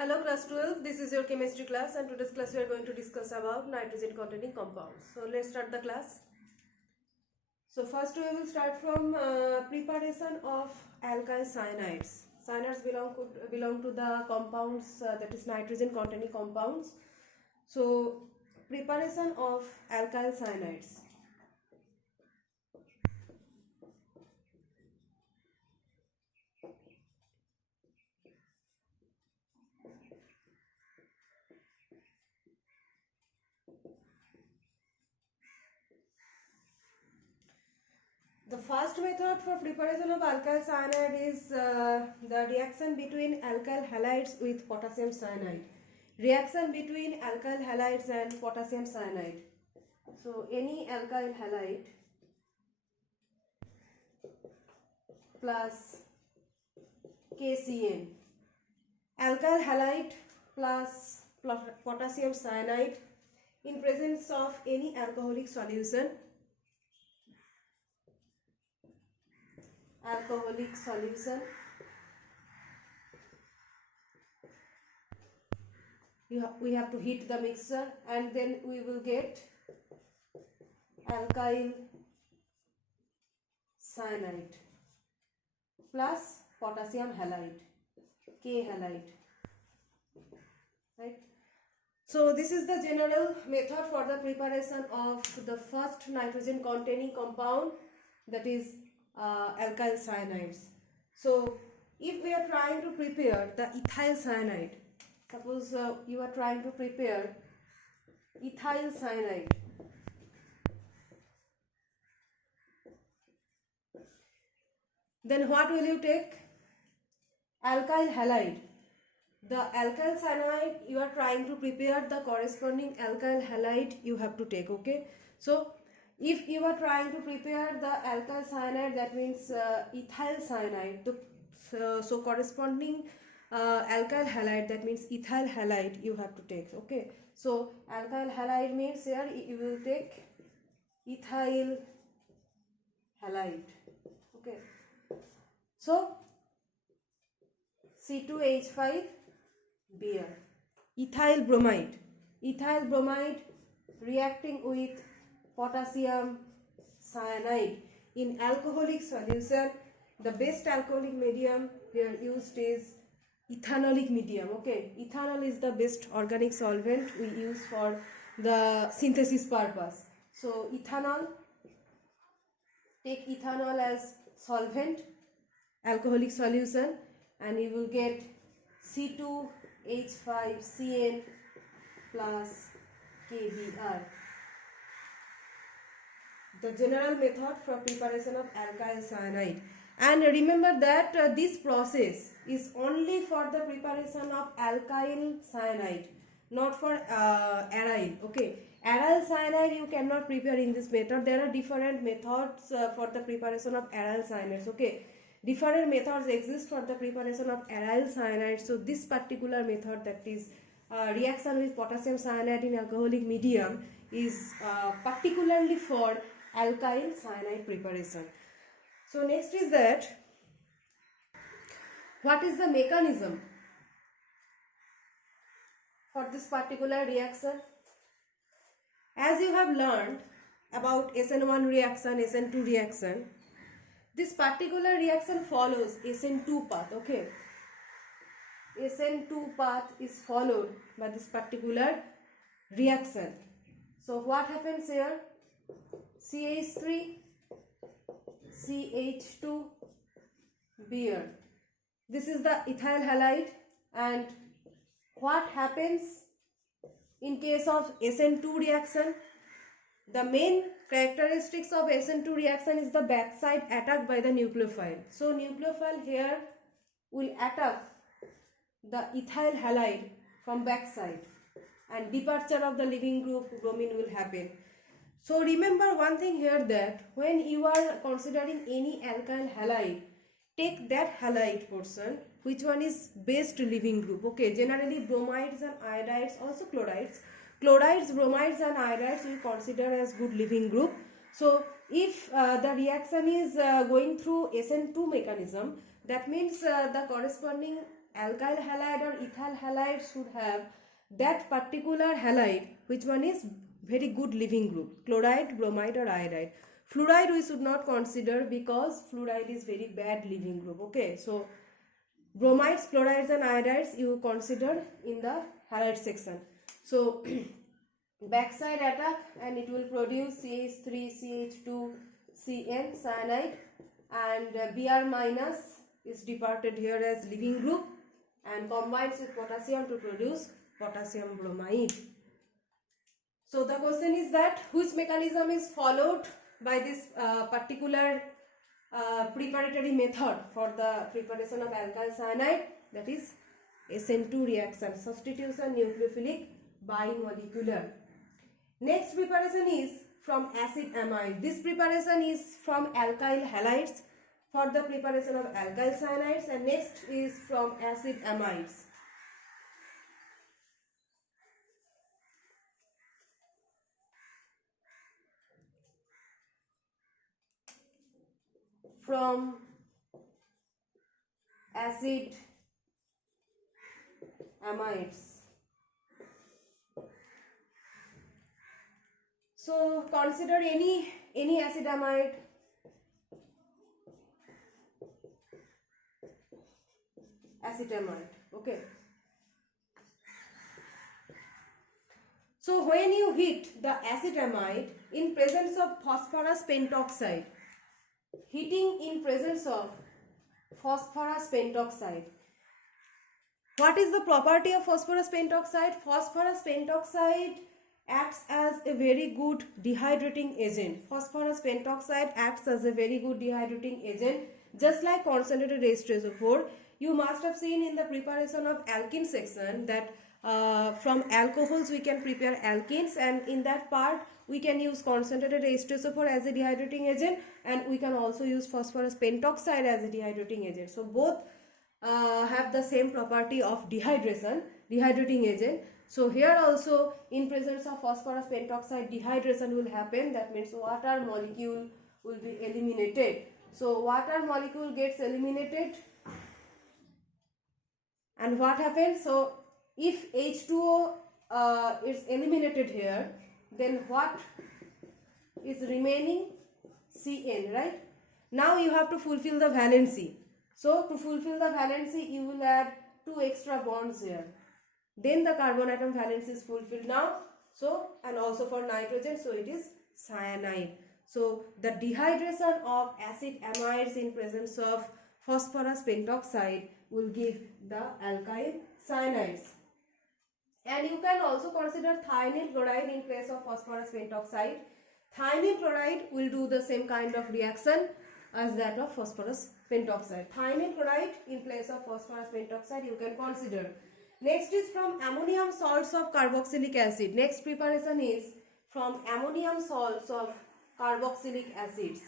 Hello class 12, this is your chemistry class and today's class we are going to discuss about nitrogen containing compounds. So let's start the class. So first we will start from preparation of alkyl cyanides. Cyanides belong to the compounds that is nitrogen containing compounds. So preparation of alkyl cyanides. The first method for preparation of alkyl cyanide is the reaction between alkyl halides with potassium cyanide. Reaction between alkyl halides and potassium cyanide. So any alkyl halide plus KCN. Alkyl halide plus potassium cyanide in presence of any alcoholic solution. We have to heat the mixture and then we will get alkyl cyanide plus potassium halide, K halide, right? So this is the general method for the preparation of the first nitrogen containing compound, that is alkyl cyanides. So if we are trying to prepare the ethyl cyanide, suppose you are trying to prepare ethyl cyanide, then what will you take? Alkyl halide. The alkyl cyanide you are trying to prepare, the corresponding alkyl halide you have to take, okay? So if you are trying to prepare the alkyl cyanide, that means ethyl cyanide, so corresponding alkyl halide, that means ethyl halide you have to take, okay? So alkyl halide means here you will take ethyl halide, okay? So C2H5 Br. Ethyl bromide reacting with potassium cyanide in alcoholic solution. The best alcoholic medium here used is ethanolic medium, okay? Ethanol is the best organic solvent we use for the synthesis purpose. So ethanol, take ethanol as solvent, alcoholic solution, and you will get C2H5Cn plus KBr. The general method for preparation of alkyl cyanide. And remember that this process is only for the preparation of alkyl cyanide, not for aryl, okay? Aryl cyanide you cannot prepare in this method. There are different methods for the preparation of aryl cyanides, okay? Different methods exist for the preparation of aryl cyanide. So this particular method, that is reaction with potassium cyanide in alcoholic medium, is particularly for alkyl cyanide preparation. So next is that, what is the mechanism for this particular reaction? As you have learned about SN1 reaction, SN2 reaction, this particular reaction follows SN2 path, okay? SN2 path is followed by this particular reaction. So what happens here? CH3, CH2, Br. This is the ethyl halide, and what happens in case of SN2 reaction? The main characteristics of SN2 reaction is the backside attack by the nucleophile. So nucleophile here will attack the ethyl halide from backside, and departure of the leaving group bromine will happen. So remember one thing here, that when you are considering any alkyl halide, take that halide portion, which one is best leaving group, okay? Generally bromides and iodides, also chlorides, bromides and iodides we consider as good leaving group. So if the reaction is going through SN2 mechanism, that means the corresponding alkyl halide or ethyl halide should have that particular halide, which one is very good leaving group, chloride, bromide or iodide. Fluoride we should not consider because fluoride is very bad leaving group. Okay, so bromides, chlorides and iodides you consider in the halide section. So backside attack and it will produce CH3, CH2, Cn, cyanide, and Br minus is departed here as leaving group and combines with potassium to produce potassium bromide. So the question is that which mechanism is followed by this particular preparatory method for the preparation of alkyl cyanide, that is SN2 reaction, substitution nucleophilic bimolecular. Next preparation is from acid amide. This preparation is from alkyl halides for the preparation of alkyl cyanides, and next is from acid amides. From acid amides. So consider any acid amide. Acetamide. Okay. So when you heat the acetamide in presence of phosphorus pentoxide, heating in presence of phosphorus pentoxide, what is the property of phosphorus pentoxide? Phosphorus pentoxide acts as a very good dehydrating agent. Phosphorus pentoxide acts as a very good dehydrating agent, just like concentrated H2SO4. You must have seen in the preparation of alkene section that from alcohols we can prepare alkenes, and in that part we can use concentrated H2SO4 as a dehydrating agent, and we can also use phosphorus pentoxide as a dehydrating agent. So both have the same property of dehydrating agent. So here also in presence of phosphorus pentoxide, dehydration will happen. That means water molecule will be eliminated. So water molecule gets eliminated, and what happens? So if H2O is eliminated here, then what is remaining? Cn, right? Now you have to fulfill the valency. So to fulfill the valency, you will add 2 extra bonds here. Then the carbon atom valence is fulfilled now. So, and also for nitrogen, so it is cyanide. So the dehydration of acid amides in presence of phosphorus pentoxide will give the alkyl cyanides. And you can also consider thionyl chloride in place of phosphorus pentoxide. Thionyl chloride will do the same kind of reaction as that of phosphorus pentoxide. Thionyl chloride in place of phosphorus pentoxide you can consider. Next is from ammonium salts of carboxylic acid. Next preparation is from ammonium salts of carboxylic acids.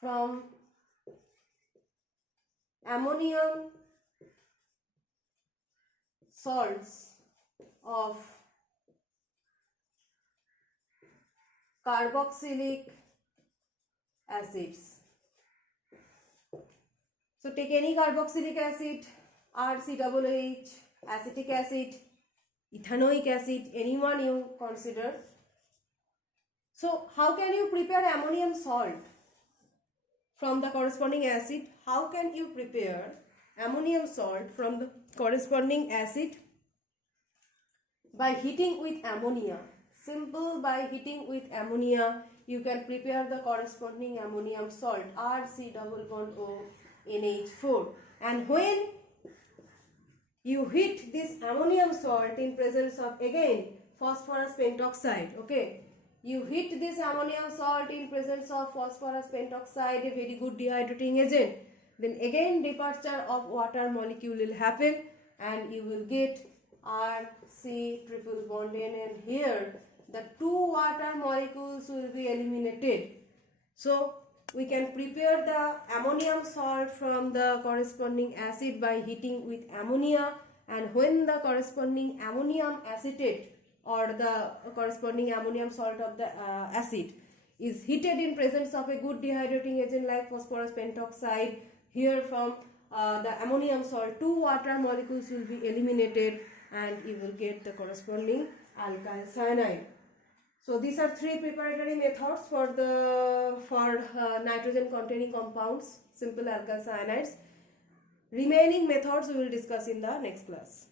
From ammonium salts of carboxylic acids. So take any carboxylic acid, RCOOH, acetic acid, ethanoic acid, anyone you consider. So how can you prepare ammonium salt from the corresponding acid? How can you prepare ammonium salt from the corresponding acid? By heating with ammonia. Simple, by heating with ammonia you can prepare the corresponding ammonium salt, RC=NH4. And when you heat this ammonium salt in presence of again phosphorus pentoxide, okay, you heat this ammonium salt in presence of phosphorus pentoxide, a very good dehydrating agent, then again departure of water molecule will happen and you will get RC triple bond N, and here the 2 water molecules will be eliminated. So we can prepare the ammonium salt from the corresponding acid by heating with ammonia, and when the corresponding ammonium acetate or the corresponding ammonium salt of the acid is heated in presence of a good dehydrating agent like phosphorus pentoxide. Here from the ammonium salt, 2 water molecules will be eliminated and you will get the corresponding alkyl cyanide. So these are 3 preparatory methods for nitrogen containing compounds, simple alkyl cyanides. Remaining methods we will discuss in the next class.